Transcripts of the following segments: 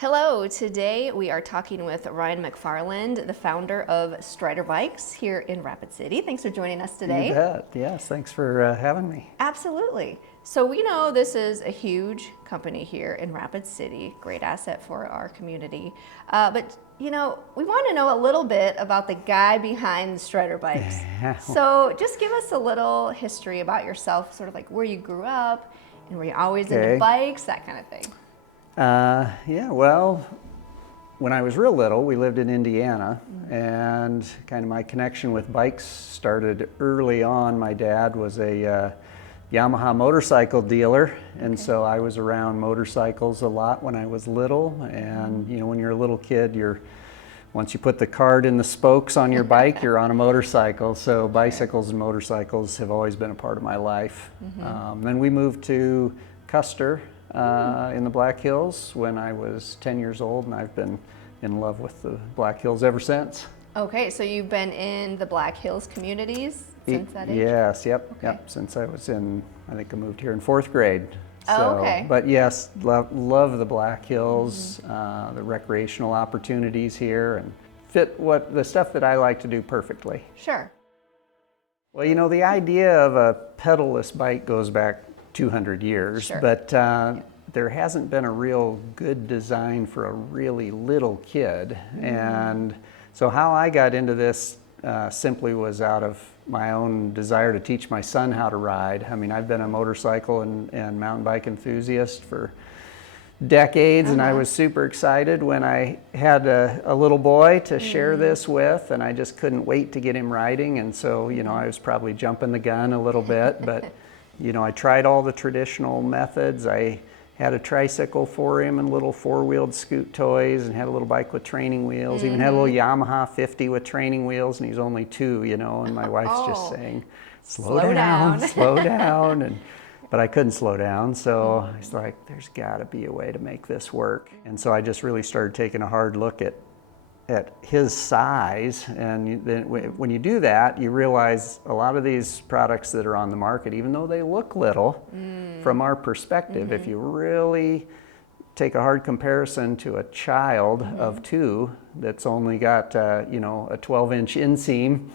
Hello, today we are talking with Ryan McFarland, the founder of Strider Bikes here in Rapid City. Thanks for joining us today. You bet. Yes, thanks for having me. Absolutely. So we know this is a huge company here in Rapid City, great asset for our community. But we want to know a little bit about the guy behind the Strider Bikes. So just give us a little history about yourself, sort of like where you grew up and were you always into bikes, that kind of thing. Well, when I was real little, we lived in Indiana, and kind of my connection with bikes started early on. My dad was a Yamaha motorcycle dealer, and so I was around motorcycles a lot when I was little. And when you're a little kid, once you put the card in the spokes on your bike, you're on a motorcycle. So bicycles and motorcycles have always been a part of my life. Then we moved to Custer in the Black Hills when I was 10 years old, and I've been in love with the Black Hills ever since. Okay, so you've been in the Black Hills communities since that age? Yes, yep, since I was I think I moved here in 4th grade. Okay. But yes, love the Black Hills, the recreational opportunities here, and fit the stuff that I like to do perfectly. Sure. Well, the idea of a pedalless bike goes back 200 years, but there hasn't been a real good design for a really little kid. And so how I got into this simply was out of my own desire to teach my son how to ride. I mean, I've been a motorcycle and mountain bike enthusiast for decades, and I was super excited when I had a little boy to share this with, and I just couldn't wait to get him riding. And so, I was probably jumping the gun a little bit, but I tried all the traditional methods. I had a tricycle for him and little 4-wheeled scoot toys, and had a little bike with training wheels, even had a little Yamaha 50 with training wheels, and he's only 2, and my wife's just saying, slow down, slow down. But I couldn't slow down, so I was like, there's gotta be a way to make this work. And so I just really started taking a hard look at his size, and then when you do that, you realize a lot of these products that are on the market, even though they look little from our perspective, if you really take a hard comparison to a child of 2 that's only got a 12-inch inseam,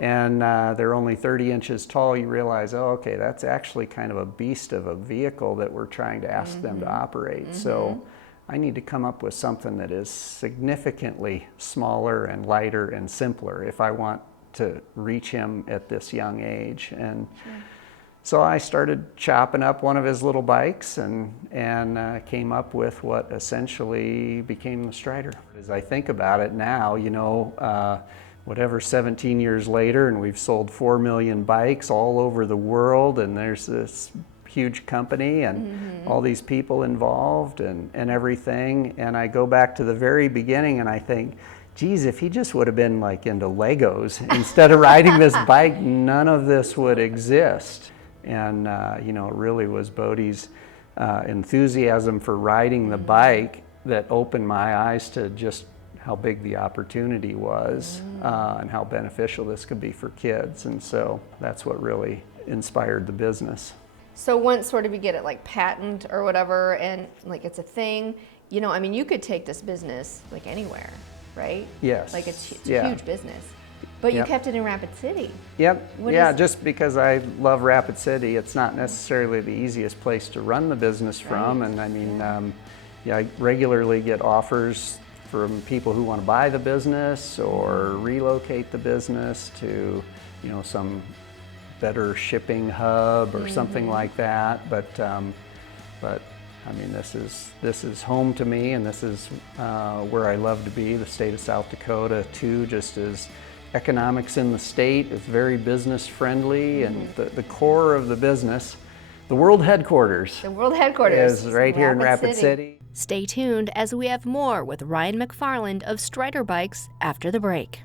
and they're only 30 inches tall, you realize, oh, okay, that's actually kind of a beast of a vehicle that we're trying to ask them to operate. So I need to come up with something that is significantly smaller and lighter and simpler if I want to reach him at this young age. And so I started chopping up one of his little bikes and came up with what essentially became the Strider. As I think about it now, whatever, 17 years later, and we've sold 4 million bikes all over the world, and there's this huge company and all these people involved and everything. And I go back to the very beginning and I think, geez, if he just would have been like into Legos instead of riding this bike, none of this would exist. And it really was Bodie's enthusiasm for riding the bike that opened my eyes to just how big the opportunity was and how beneficial this could be for kids. And so that's what really inspired the business. So once sort of you get it like patent or whatever, and like it's a thing, you could take this business like anywhere, right? Yes. Like it's a huge business. But you kept it in Rapid City. Yep. Just because I love Rapid City, it's not necessarily the easiest place to run the business from. And I mean, I regularly get offers from people who want to buy the business or relocate the business to, some better shipping hub or something like that, but I mean, this is home to me, and this is where I love to be. The state of South Dakota too, just as economics in the state is very business friendly, and the core of the business, the world headquarters is right here in Rapid City. Stay tuned as we have more with Ryan McFarland of Strider Bikes after the break.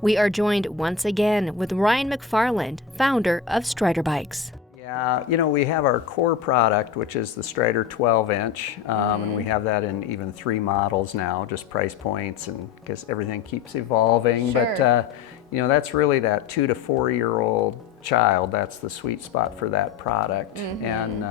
We are joined once again with Ryan McFarland, founder of Strider Bikes. Yeah, we have our core product, which is the Strider 12-inch, and we have that in even 3 models now, just price points, and because everything keeps evolving. But that's really that 2 to 4-year-old child. That's the sweet spot for that product. And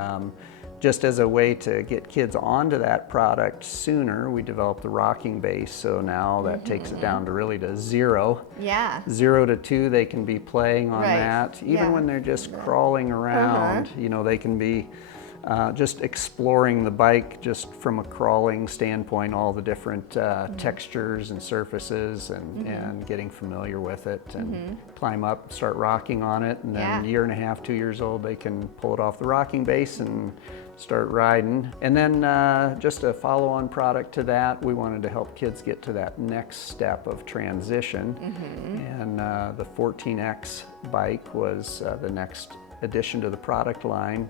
just as a way to get kids onto that product sooner, we developed the rocking base. So now that takes it down to really to 0. Yeah. 0 to 2, they can be playing on Right. that. Even Yeah. when they're just crawling around, you know, they can be just exploring the bike just from a crawling standpoint, all the different textures and surfaces, and getting familiar with it, and climb up, start rocking on it, and then 1.5 to 2 years old, they can pull it off the rocking base and start riding. And then just a follow-on product to that, we wanted to help kids get to that next step of transition. And the 14X bike was the next addition to the product line.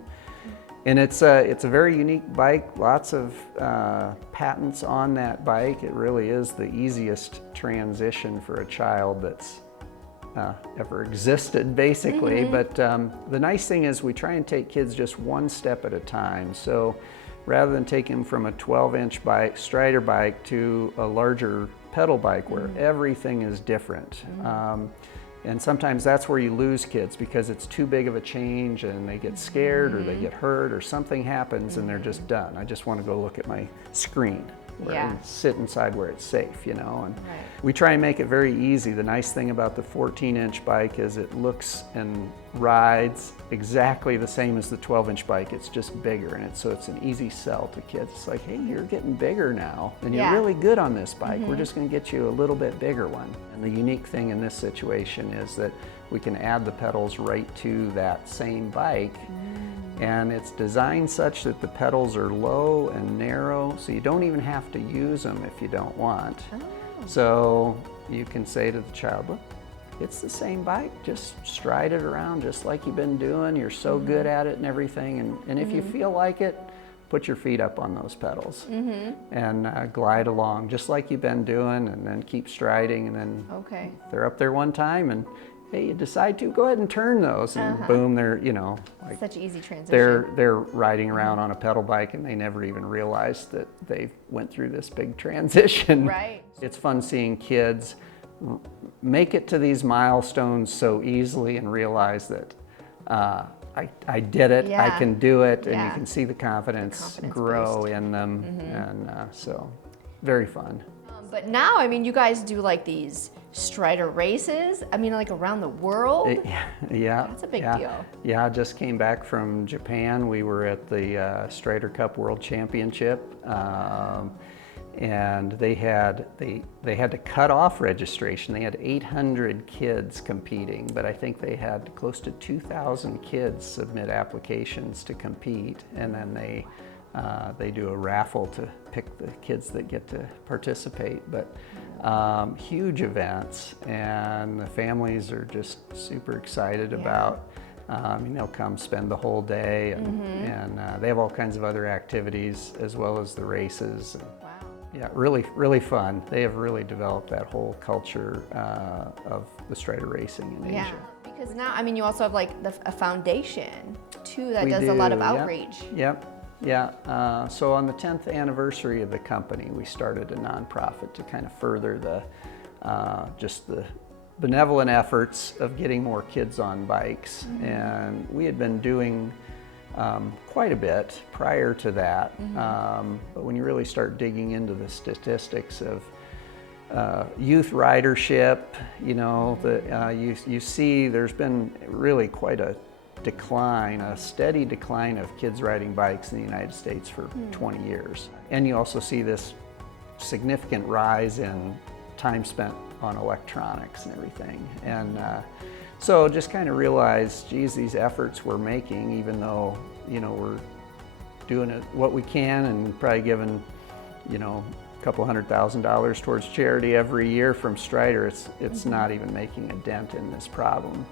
And it's a very unique bike, lots of patents on that bike. It really is the easiest transition for a child that's ever existed, basically. But the nice thing is we try and take kids just one step at a time. So rather than taking them from a 12-inch bike, Strider bike, to a larger pedal bike where everything is different. And sometimes that's where you lose kids, because it's too big of a change and they get scared or they get hurt or something happens and they're just done. I just want to go look at my screen and sit inside where it's safe, you know. And we try and make it very easy. The nice thing about the 14-inch bike is it looks and rides exactly the same as the 12-inch bike. It's just bigger, and so it's an easy sell to kids. It's like, hey, you're getting bigger now and you're really good on this bike. We're just going to get you a little bit bigger one. And the unique thing in this situation is that we can add the pedals right to that same bike. And it's designed such that the pedals are low and narrow, so you don't even have to use them if you don't want. So you can say to the child, look, it's the same bike, just stride it around just like you've been doing. You're so good at it and everything. And if you feel like it, put your feet up on those pedals and glide along just like you've been doing, and then keep striding. And then they're up there one time and hey, you decide to, go ahead and turn those, and boom, they're, you know, like such easy transition. They're riding around on a pedal bike and they never even realized that they went through this big transition. Right. It's fun seeing kids make it to these milestones so easily and realize that I did it, I can do it, and you can see the confidence grow boost in them, and so very fun. But now, I mean, you guys do like these Strider races, I mean, like around the world? Yeah. That's a big deal. Yeah, I just came back from Japan. We were at the Strider Cup World Championship, and they had to cut off registration. They had 800 kids competing, but I think they had close to 2,000 kids submit applications to compete, and then they do a raffle to pick the kids that get to participate. But huge events, and the families are just super excited about. I mean, they'll come spend the whole day, and they have all kinds of other activities as well as the races. And, yeah, really fun. They have really developed that whole culture of the Strider racing in Asia. Because now, I mean, you also have like a foundation too that does a lot of outreach. Yeah. So on the 10th anniversary of the company, we started a nonprofit to kind of further just the benevolent efforts of getting more kids on bikes. And we had been doing quite a bit prior to that. But when you really start digging into the statistics of youth ridership, you know, you see there's been really quite a decline, a steady decline of kids riding bikes in the United States for 20 years. And you also see this significant rise in time spent on electronics and everything. And so just kind of realized, geez, these efforts we're making, even though, you know, we're doing what we can and probably giving, you know, a couple $100,000 towards charity every year from Strider, it's not even making a dent in this problem.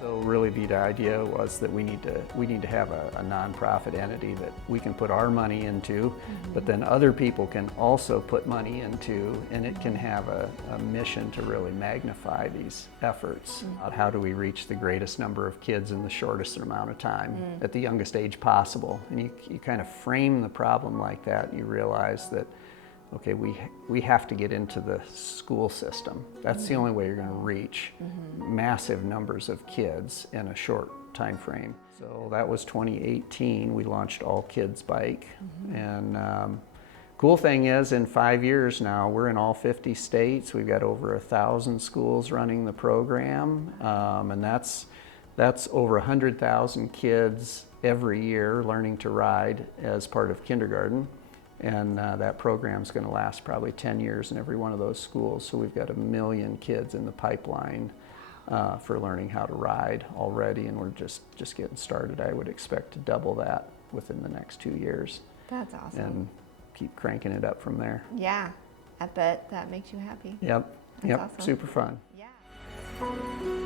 So really the idea was that we need to have a nonprofit entity that we can put our money into, but then other people can also put money into, and it can have a mission to really magnify these efforts. How do we reach the greatest number of kids in the shortest amount of time at the youngest age possible? And you kind of frame the problem like that, you realize that, okay, we have to get into the school system. That's the only way you're going to reach massive numbers of kids in a short time frame. So that was 2018. We launched All Kids Bike. And cool thing is, in 5 years now, we're in all 50 states. We've got over 1,000 schools running the program. And that's over 100,000 kids every year learning to ride as part of kindergarten. And that program's going to last probably 10 years in every one of those schools. So we've got 1 million kids in the pipeline for learning how to ride already, and we're just getting started. I would expect to double that within the next 2 years. That's awesome. And keep cranking it up from there. Yeah, I bet that makes you happy. Yep, That's yep, awesome. super fun. Yeah.